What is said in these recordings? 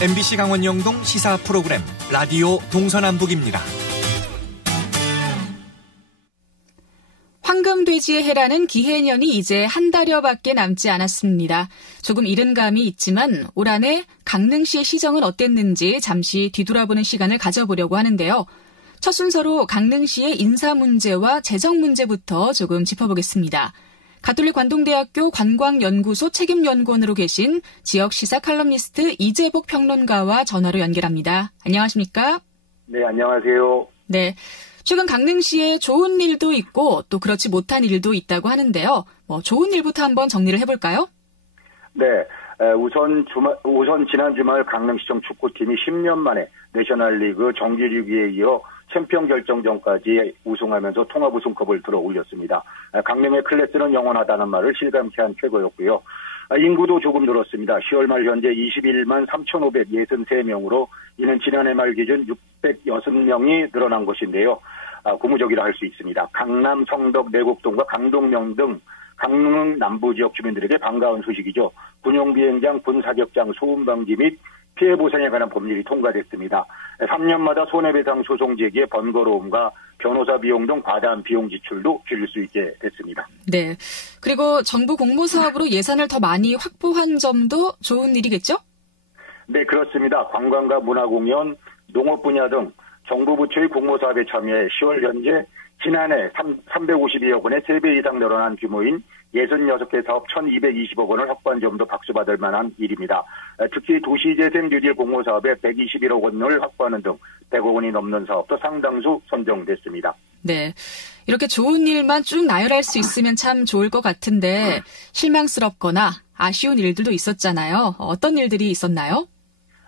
MBC 강원 영동 시사 프로그램 라디오 동서남북입니다. 황금돼지의 해라는 기해년이 이제 한 달여밖에 남지 않았습니다. 조금 이른 감이 있지만 올 한해 강릉시의 시정은 어땠는지 잠시 뒤돌아보는 시간을 가져보려고 하는데요. 첫 순서로 강릉시의 인사 문제와 재정 문제부터 조금 짚어보겠습니다. 가톨릭 관동대학교 관광연구소 책임연구원으로 계신 지역시사 칼럼니스트 이재복 평론가와 전화로 연결합니다. 안녕하십니까? 네, 안녕하세요. 네, 최근 강릉시에 좋은 일도 있고 또 그렇지 못한 일도 있다고 하는데요. 좋은 일부터 한번 정리를 해볼까요? 네, 우선 지난 주말 강릉시청 축구팀이 10년 만에 내셔널리그 정규리그에 이어 챔피언 결정전까지 우승하면서 통합 우승컵을 들어 올렸습니다. 강릉의 클래스는 영원하다는 말을 실감케 한 쾌거였고요. 인구도 조금 늘었습니다. 10월 말 현재 21만 3,563명으로 이는 지난해 말 기준 606명이 늘어난 것인데요. 고무적이라 할 수 있습니다. 강남, 성덕, 내곡동과 강동명 등 강릉 남부 지역 주민들에게 반가운 소식이죠. 군용비행장, 군사격장 소음 방지 및 피해 보상에 관한 법률이 통과됐습니다. 3년마다 손해배상 소송 제기의 번거로움과 변호사 비용 등 과다한 비용 지출도 줄일 수 있게 됐습니다. 네. 그리고 정부 공모 사업으로 예산을 더 많이 확보한 점도 좋은 일이겠죠? 네, 그렇습니다. 관광과 문화공연, 농업 분야 등 정부 부처의 공모 사업에 참여해 10월 현재 지난해 352억 원의 3배 이상 늘어난 규모인 66개 사업 1,220억 원을 확보한 점도 박수받을 만한 일입니다. 특히 도시재생 뉴딜 공모 사업에 121억 원을 확보하는 등 100억 원이 넘는 사업도 상당수 선정됐습니다. 네, 이렇게 좋은 일만 쭉 나열할 수 있으면 참 좋을 것 같은데 실망스럽거나 아쉬운 일들도 있었잖아요. 어떤 일들이 있었나요?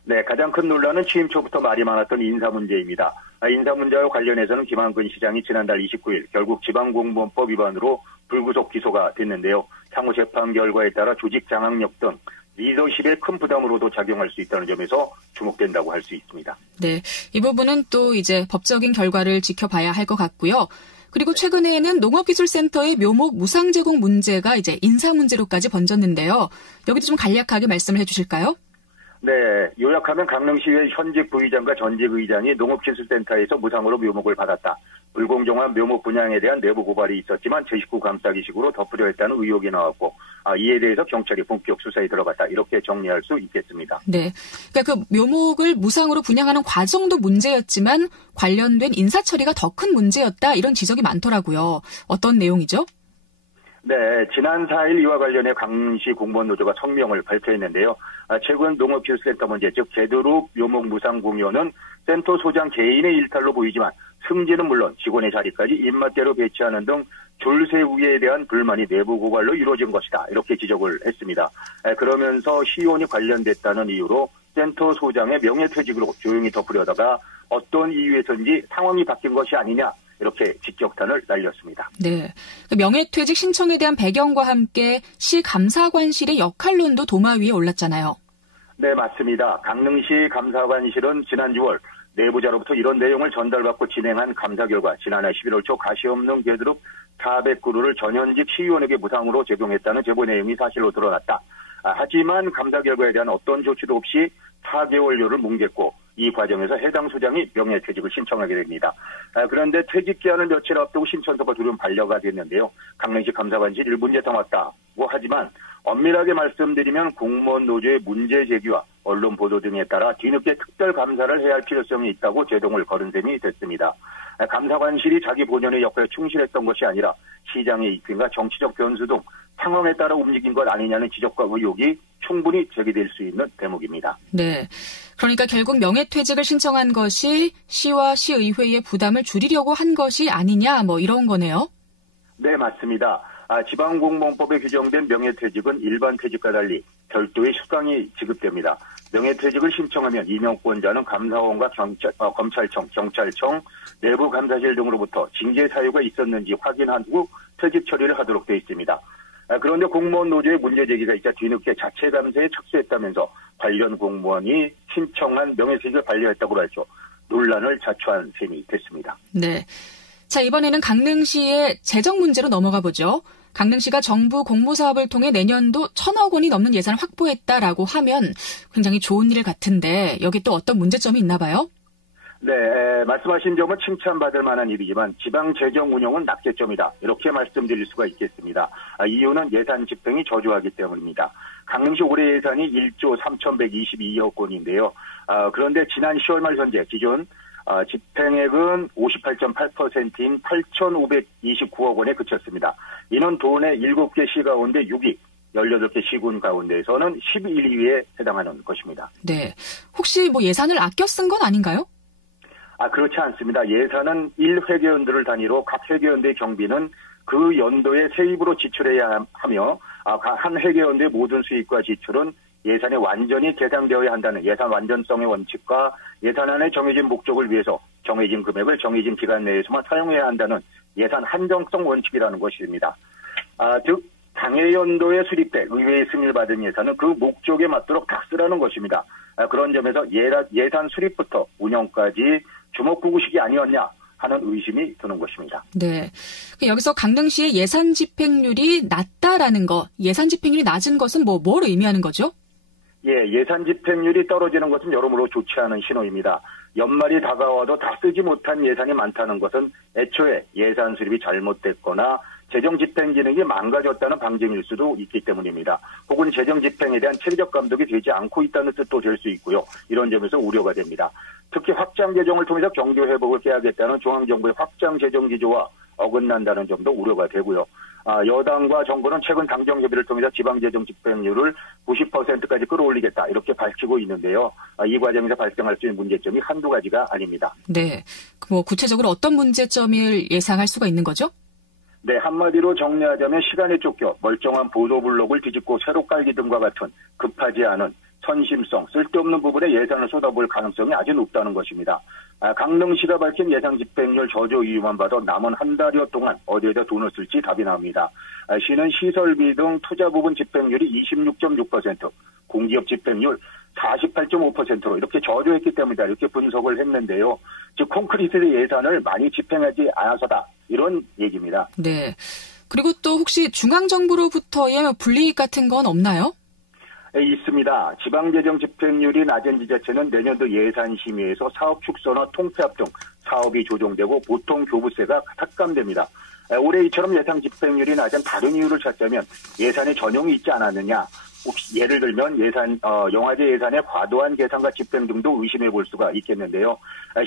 네, 가장 큰 논란은 취임 초부터 말이 많았던 인사 문제입니다. 인사 문제와 관련해서는 김한근 시장이 지난달 29일 결국 지방공무원법 위반으로 불구속 기소가 됐는데요. 향후 재판 결과에 따라 조직 장악력 등 리더십에 큰 부담으로도 작용할 수 있다는 점에서 주목된다고 할 수 있습니다. 네, 이 부분은 또 이제 법적인 결과를 지켜봐야 할 것 같고요. 그리고 최근에는 농업기술센터의 묘목 무상 제공 문제가 이제 인사 문제로까지 번졌는데요. 여기도 좀 간략하게 말씀을 해주실까요? 네, 요약하면 강릉시의 현직 부의장과 전직 의장이 농업기술센터에서 무상으로 묘목을 받았다. 불공정한 묘목 분양에 대한 내부 고발이 있었지만 제 식구 감싸기식으로 덮으려 했다는 의혹이 나왔고 이에 대해서 경찰이 본격 수사에 들어갔다. 이렇게 정리할 수 있겠습니다. 네, 그러니까 그 묘목을 무상으로 분양하는 과정도 문제였지만 관련된 인사 처리가 더 큰 문제였다. 이런 지적이 많더라고요. 어떤 내용이죠? 네, 지난 4일 이와 관련해 강릉시 공무원 노조가 성명을 발표했는데요. 최근 농업기술센터 문제, 즉 제대로 묘목 무상 공여는 센터 소장 개인의 일탈로 보이지만 승진은 물론 직원의 자리까지 입맛대로 배치하는 등 줄세우기에 대한 불만이 내부 고발로 이루어진 것이다. 이렇게 지적을 했습니다. 그러면서 시의원이 관련됐다는 이유로 센터 소장의 명예퇴직으로 조용히 덮으려다가 어떤 이유에서인지 상황이 바뀐 것이 아니냐. 이렇게 직격탄을 날렸습니다. 네, 명예퇴직 신청에 대한 배경과 함께 시 감사관실의 역할론도 도마 위에 올랐잖아요. 네, 맞습니다. 강릉시 감사관실은 지난 6월 내부자로부터 이런 내용을 전달받고 진행한 감사 결과 지난해 11월 초 가시없는 개드룹 400그루를 전현직 시의원에게 무상으로 제공했다는 제보 내용이 사실로 드러났다. 하지만 감사 결과에 대한 어떤 조치도 없이 4개월료를 뭉갰고 이 과정에서 해당 소장이 명예퇴직을 신청하게 됩니다. 그런데 퇴직기한을 며칠 앞두고 신청서가 두름 반려가 됐는데요. 강릉시 감사관실이 문제 삼았다고 하지만 엄밀하게 말씀드리면 공무원 노조의 문제 제기와 언론 보도 등에 따라 뒤늦게 특별 감사를 해야 할 필요성이 있다고 제동을 걸은 셈이 됐습니다. 감사관실이 자기 본연의 역할에 충실했던 것이 아니라 시장의 입김과 정치적 변수 등 상황에 따라 움직인 것 아니냐는 지적과 의혹이 충분히 제기될 수 있는 대목입니다. 네, 그러니까 결국 명예퇴직을 신청한 것이 시와 시의회의 부담을 줄이려고 한 것이 아니냐 이런 거네요. 네, 맞습니다. 지방공무원법에 규정된 명예퇴직은 일반 퇴직과 달리 별도의 수당이 지급됩니다. 명예퇴직을 신청하면 임명권자는 감사원과 검찰청, 경찰청, 내부감사실 등으로부터 징계 사유가 있었는지 확인한 후 퇴직 처리를 하도록 되어 있습니다. 그런데 공무원 노조의 문제 제기가 있자 뒤늦게 자체 감사에 착수했다면서 관련 공무원이 신청한 명예퇴직을 반려했다고 하죠. 논란을 자초한 셈이 됐습니다. 네. 자, 이번에는 강릉시의 재정 문제로 넘어가 보죠. 강릉시가 정부 공모사업을 통해 내년도 1,000억 원이 넘는 예산을 확보했다라고 하면 굉장히 좋은 일 같은데 여기 또 어떤 문제점이 있나 봐요? 네, 말씀하신 점은 칭찬받을 만한 일이지만 지방 재정 운영은 낙제점이다. 이렇게 말씀드릴 수가 있겠습니다. 이유는 예산 집행이 저조하기 때문입니다. 강릉시 올해 예산이 1조 3,122억 원인데요. 그런데 지난 10월 말 현재 기준 집행액은 58.8%인 8,529억 원에 그쳤습니다. 이는 도내 7개 시 가운데 6위, 18개 시군 가운데에서는 11위에 해당하는 것입니다. 네. 혹시 뭐 예산을 아껴 쓴 건 아닌가요? 그렇지 않습니다. 예산은 1회계연도를 단위로 각 회계연도의 경비는 그 연도의 세입으로 지출해야 하며 한 회계연도의 모든 수입과 지출은 예산에 완전히 계상되어야 한다는 예산 완전성의 원칙과 예산안의 정해진 목적을 위해서 정해진 금액을 정해진 기간 내에서만 사용해야 한다는 예산 한정성 원칙이라는 것입니다. 즉 당해 연도에 수립돼 의회의 승인을 받은 예산은 그 목적에 맞도록 다 쓰라는 것입니다. 그런 점에서 예산 수립부터 운영까지 주먹구구식이 아니었냐 하는 의심이 드는 것입니다. 네. 여기서 강릉시의 예산 집행률이 낮다라는 거, 예산 집행률이 낮은 것은 뭘 의미하는 거죠? 예산 집행률이 떨어지는 것은 여러모로 좋지 않은 신호입니다. 연말이 다가와도 다 쓰지 못한 예산이 많다는 것은 애초에 예산 수립이 잘못됐거나 재정 집행 기능이 망가졌다는 방증일 수도 있기 때문입니다. 혹은 재정 집행에 대한 체계적 감독이 되지 않고 있다는 뜻도 될 수 있고요. 이런 점에서 우려가 됩니다. 특히 확장 재정을 통해서 경제 회복을 깨야겠다는 중앙정부의 확장 재정 기조와 어긋난다는 점도 우려가 되고요. 여당과 정부는 최근 당정 협의를 통해서 지방재정 집행률을 90%까지 끌어올리겠다 이렇게 밝히고 있는데요. 이 과정에서 발생할 수 있는 문제점이 한두 가지가 아닙니다. 네, 구체적으로 어떤 문제점을 예상할 수가 있는 거죠? 네, 한마디로 정리하자면 시간에 쫓겨 멀쩡한 보도블록을 뒤집고 새로 깔기 등과 같은 급하지 않은 선심성, 쓸데없는 부분에 예산을 쏟아볼 가능성이 아주 높다는 것입니다. 강릉시가 밝힌 예산 집행률 저조 이유만 봐도 남은 한 달여 동안 어디에다 돈을 쓸지 답이 나옵니다. 시는 시설비 등 투자 부분 집행률이 26.6%, 공기업 집행률 48.5%로 이렇게 저조했기 때문이다. 이렇게 분석을 했는데요. 즉 콘크리트 예산을 많이 집행하지 않아서다. 이런 얘기입니다. 네. 그리고 또 혹시 중앙정부로부터의 불이익 같은 건 없나요? 있습니다. 지방재정 집행률이 낮은 지자체는 내년도 예산심의에서 사업 축소나 통폐합 등 사업이 조정되고 보통 교부세가 삭감됩니다. 올해 이처럼 예산 집행률이 낮은 다른 이유를 찾자면 예산에 전용이 있지 않았느냐. 혹시 예를 들면 영화제 예산의 과도한 계산과 집행 등도 의심해 볼 수가 있겠는데요.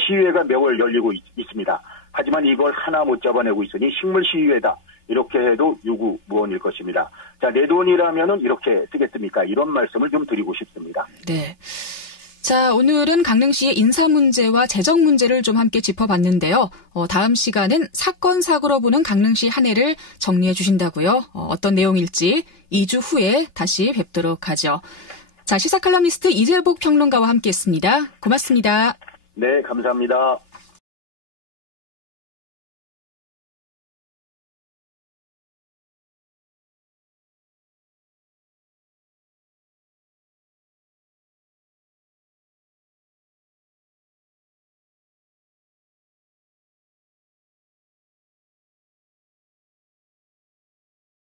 시의회가 매월 열리고 있습니다. 하지만 이걸 하나 못 잡아내고 있으니 식물 시의회다. 이렇게 해도 유구무원일 것입니다. 자, 내 돈이라면은 이렇게 쓰겠습니까? 이런 말씀을 좀 드리고 싶습니다. 네. 자, 오늘은 강릉시의 인사 문제와 재정 문제를 좀 함께 짚어봤는데요. 다음 시간은 사건, 사고로 보는 강릉시 한 해를 정리해 주신다고요. 어떤 내용일지 2주 후에 다시 뵙도록 하죠. 자, 시사칼럼니스트 이재복 평론가와 함께했습니다. 고맙습니다. 네, 감사합니다.